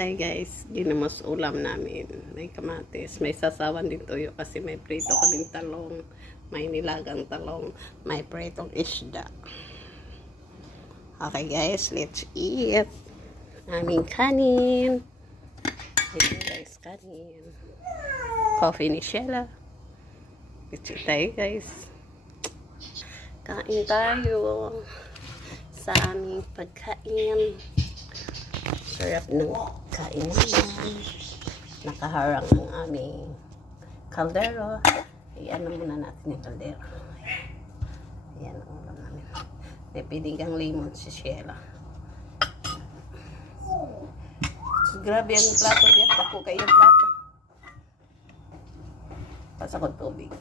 tayo guys, ginamos ulam namin. May kamatis, may sasawan din tuyo kasi may prito kaming talong, may nilagang talong, may pritong isda. Okay guys, let's eat. Aming kanin. Ito guys, kanin. Coffee ni Sheila. Let's eat tayo guys. Kain tayo sa aming pagkain. Sarap ng kain naman. Nakaharang ang aming kaldero. Iyan muna natin yung kaldero. Ayan ang ulam namin. May pinigang lemon si Sheila. So, grabe ang plato niya. Pako kayo yung plato. Pasa ko tubig.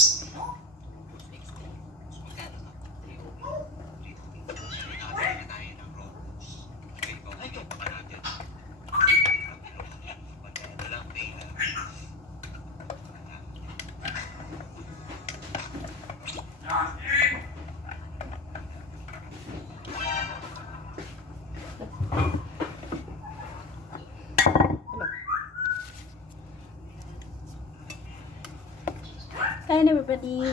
you Hi everybody.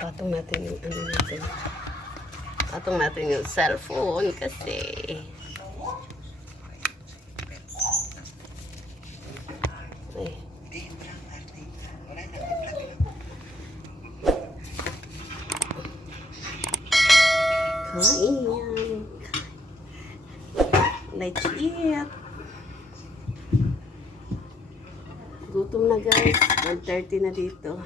Patong natin yung ano natin. Patong natin yung cellphone kasi ay. Kain yan. Let's eat. Gutom na guys. 1.30 na dito.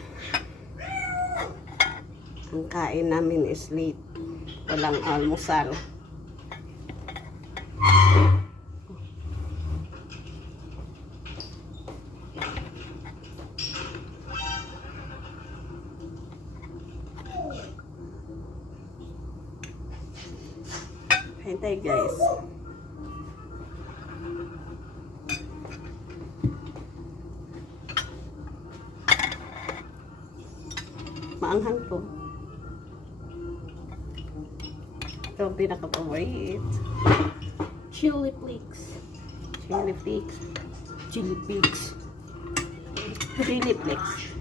Ang kain namin is late. Walang almusal. Kain tayo guys. Maanghang to. Ito ang pinaka-favorite. Chili flakes. Chili flakes. Chili flakes. Chili flakes.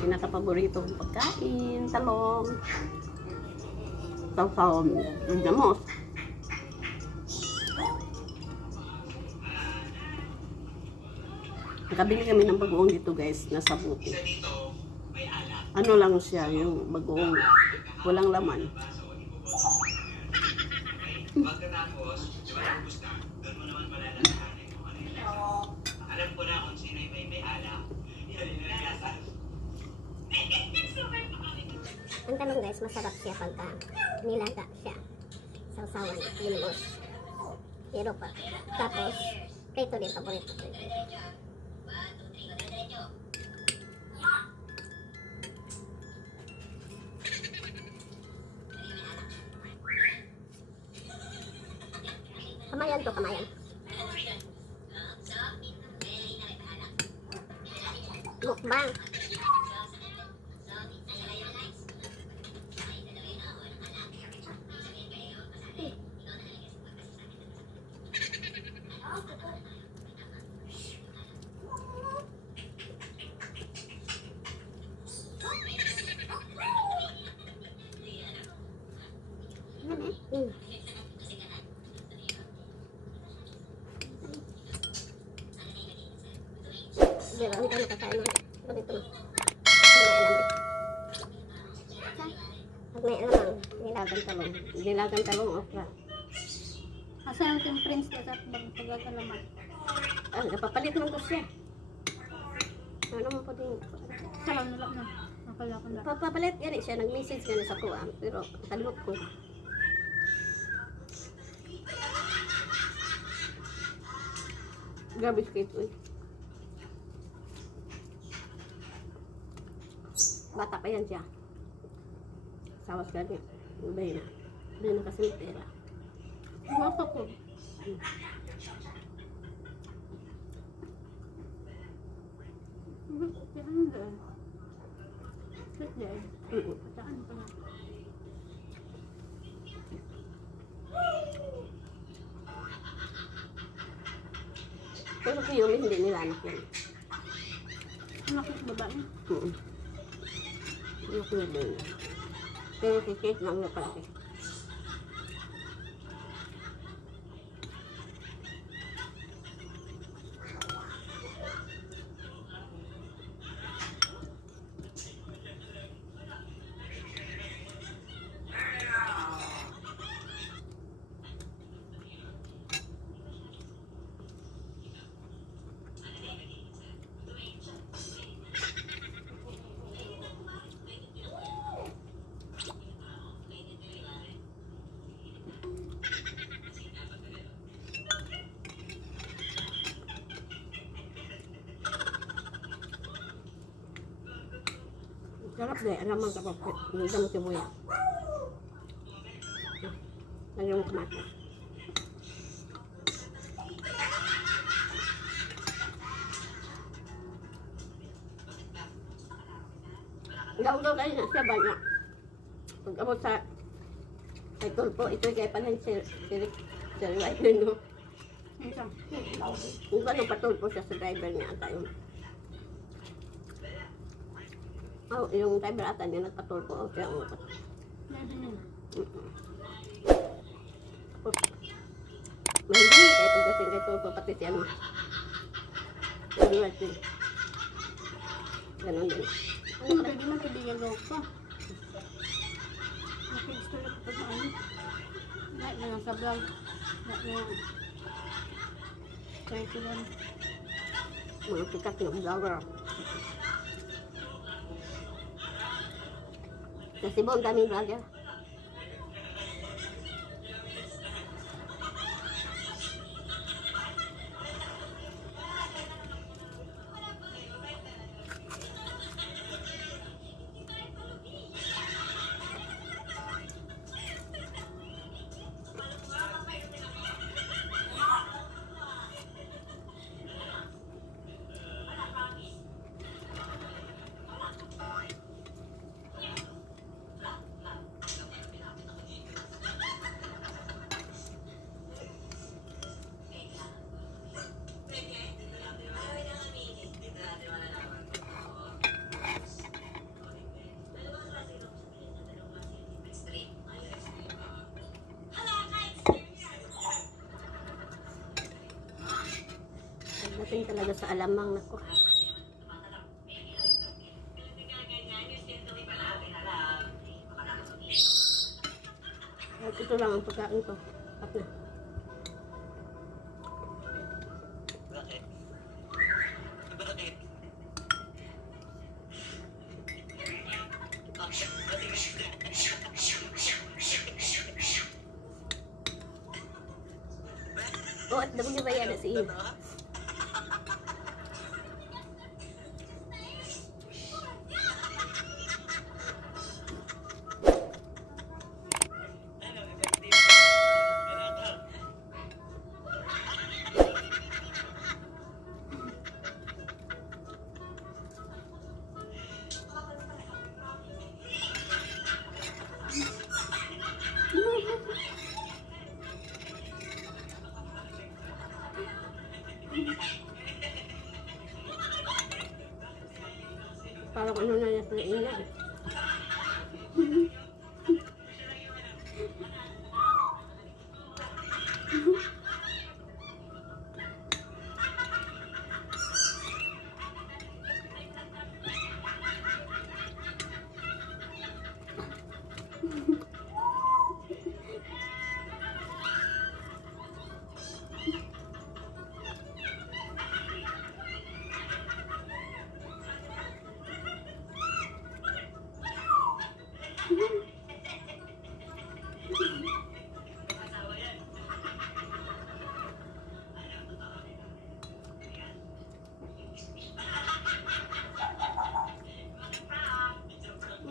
Pinaka-paborito kong pagkain. Talong. Saw-saw. Gamos. Nakabili kami ng bagoong dito guys. Nasa buti. Ano lang siya, yung bagoong walang laman. Ano. Alam ko na kung sino may may nalasa. Ang tanong guys, masarap siya pagka nilaga siya. Sausawan, limos. Pero pa. Tapos, prito din, paborito ko. en tu cama, Di ba? Ang tanong kakain mo. Pag may alam. Pag may alam. Nilagang talong. Nilagang talong okra. Asa team friends ko sa magpagkakalaman. Ah, napapalit mo ko siya. Ano mo po din? Salam na lang na. Na. Papapalit yan eh siya. Nag-message ka na sa kuha. Pero kalimot ko. Grabe skate, uy. Bata pa yan siya. Sawas ka niya. Ubay na. Ubay na kasi may pera. Guwapo ko. Pero si Yumi hindi nilanak yan. Anak ko sa babae. Mm-mm. Ano ko yun din. Pero si Kate lang yung palaki. Sarap deh, alaman ka pa. Hindi mo sibuya. Lagyan mo kamatis. Daw-daw kayo na siya ba niya? Pag abot sa kay Tulpo, ito kay pala si si si Ryder no. Kung ano patulpo siya sa driver niya ata Oh, yung driver ata niya nagpatulpo. Siya ang na na. Tapos, Mahindi, kaya pagdating kay Tulpo, pati si ano. Ganon din. Ano pwede man kaibigan ko. Nakigusto na kapag ano. Lahat na lang sa vlog. Lahat na lang. Try ko lang. Mga sikat na vlogger. Sa Cebu, ang daming vlogger. Pagdating talaga sa alamang nako. At ito lang ang pagkain ko. At na. Parang ano na sa ina. eh.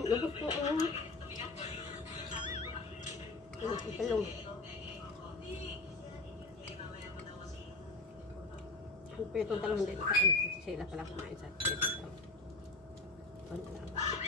lubot na ang mga. Talong. Ang pitong talong din. Sila pala kumain sa pitong talong. Ano lang.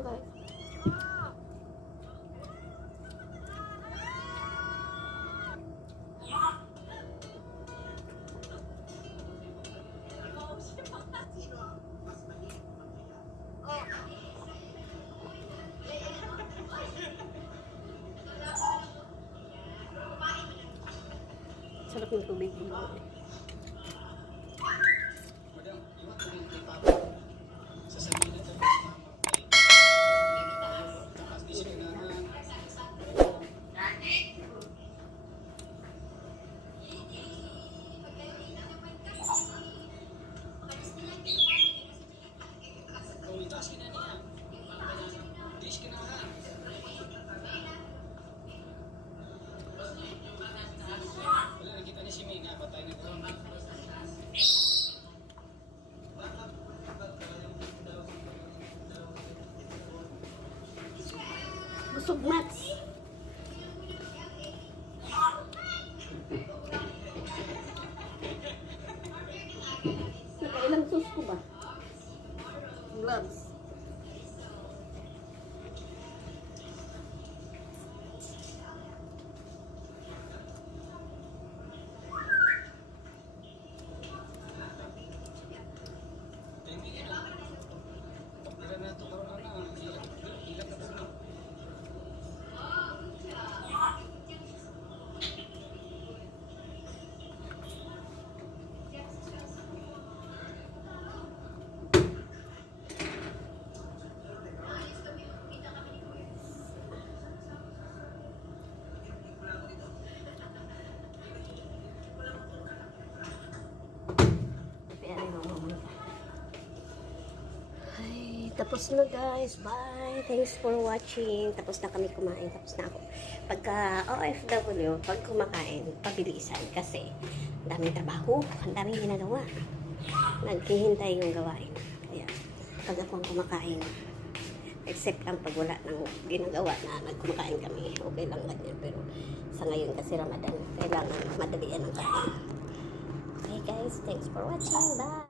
Na lang. Okay. Sarap ng tubig. so much. Tapos na guys. Bye. Thanks for watching. Tapos na kami kumain. Tapos na ako. Pagka OFW, pag kumakain, pabilisan. Kasi, daming trabaho. Ang daming ginagawa. Naghihintay yung gawain. Kaya, pag ako ang kumakain, except lang pag wala nang ginagawa na nagkumakain kami, okay lang ganyan. Pero sa ngayon kasi Ramadan, kailangan madalian ang kain. Okay guys, thanks for watching. Bye!